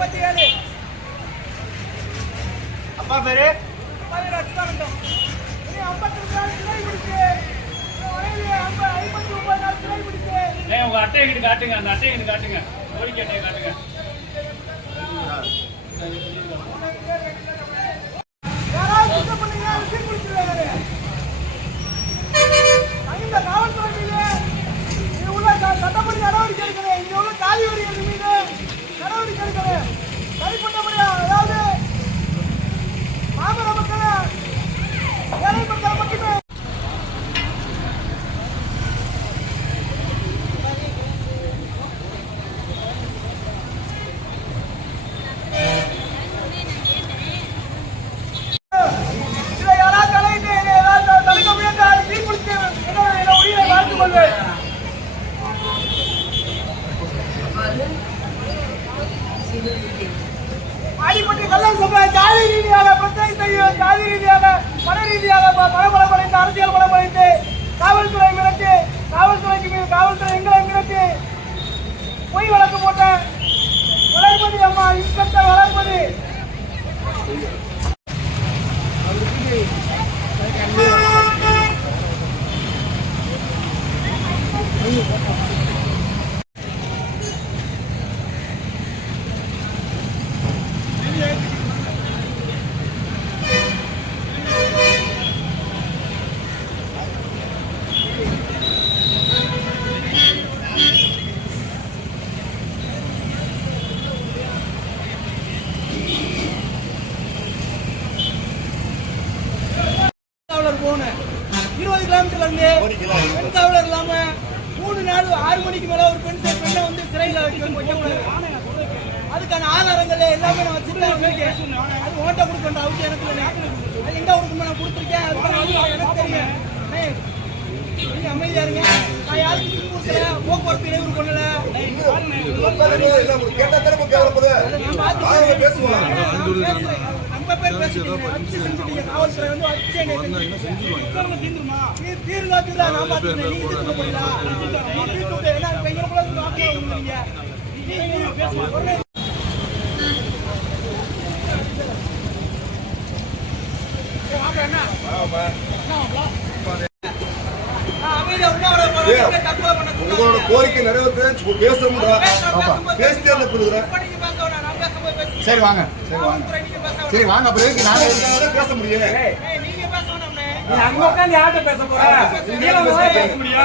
முப்பத்தி ஏழு. அப்பா பேரு? உங்க அட்டையை கிட்ட காட்டுங்க அந்த அட்டையை கிட்ட காட்டுங்க. கோரிக்கை அட்டையை காட்டுங்க. அடிப்பட்டு கள்ளம் சொல்ற ஜாதி ரீதியாக பிரச்சனை செய்யும் ஜாதி ரீதியாக மன ரீதியாக ப- பலபலப்படைந்து அரசியல் பலப்படைந்து காவல்துறை மிரட்டி காவல்துறைக்கு மீது காவல்துறை எங்களை மிரட்டி பொய் வழக்கு போட்ட வளர்மதி அம்மா இன்ஸ்பெக்டர் வளர்மதி போனேன். இருபது கிலோமீட்டர்ல இருந்து பெண் காவலர் இல்லாம மூணு நாள் ஆறு மணிக்கு மேல ஒரு பெண் பெண்ணை வந்து சிறையில வைக்க வைக்கக்கூடாது அதுக்கான ஆதாரங்கள் எல்லாமே நான் வச்சிருக்கேன் அது ஓட்ட கொடுக்க வேண்டிய அவசியம் எனக்கு இல்லை அது எங்க கொடுக்கணும் நான் கொடுத்துருக்கேன். அதுக்கான எனக்கு தெரியும் ஏய், நீங்க அமைதியா இருங்க. நான் யாருக்கு கொடுக்கல. போக்குவரத்து இடையூறு பண்ணல. நான். நான் பேர் பேசிட்டீங்க. செஞ்சுட்டீங்க. காவல்துறை வந்து நான் பார்த்துக்கிறேன். நீங்க தீர்த்து என்ன எங்களுக்குள்ள பண்ணக்கூடாது. உங்களோட கோரிக்கை நிறைவேற்ற பேசும்போது பேசிட்டே இருந்த சரி வாங்க சரி வாங்க. சரி வாங்க அப்புறம் நாங்க பேச முடியும் ஏய், நீங்க பேச வேணாம்ண்ணே. நீ அங்க உட்காந்து யார்கிட்ட பேச போற நீ எல்லாம் உட்கார்ந்து பேச முடியா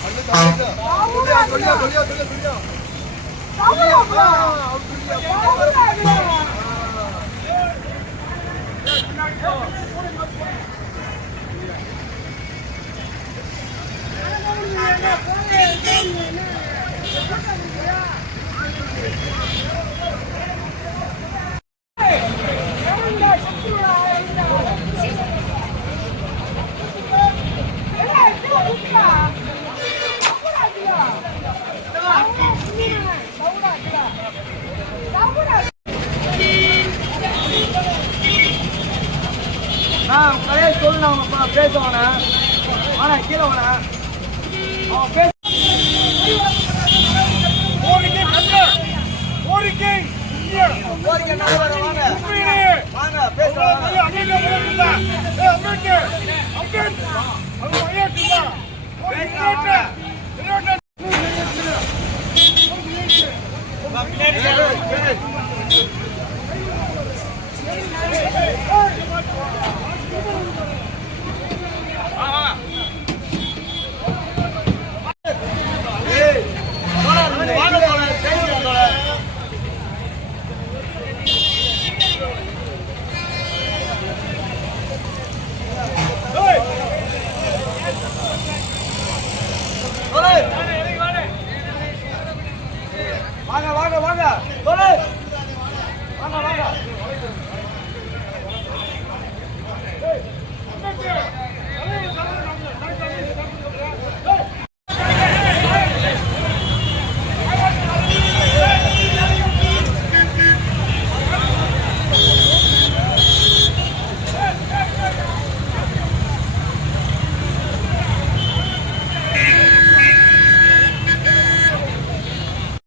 아, 돌려 돌려 아파 너무 சொல்லு அவன் பேசுவானே. ஆனா கீழே வானே அவன் பேச கோரிக்கை கோரிக்கை கோரிக்கை வாங்க வாங்க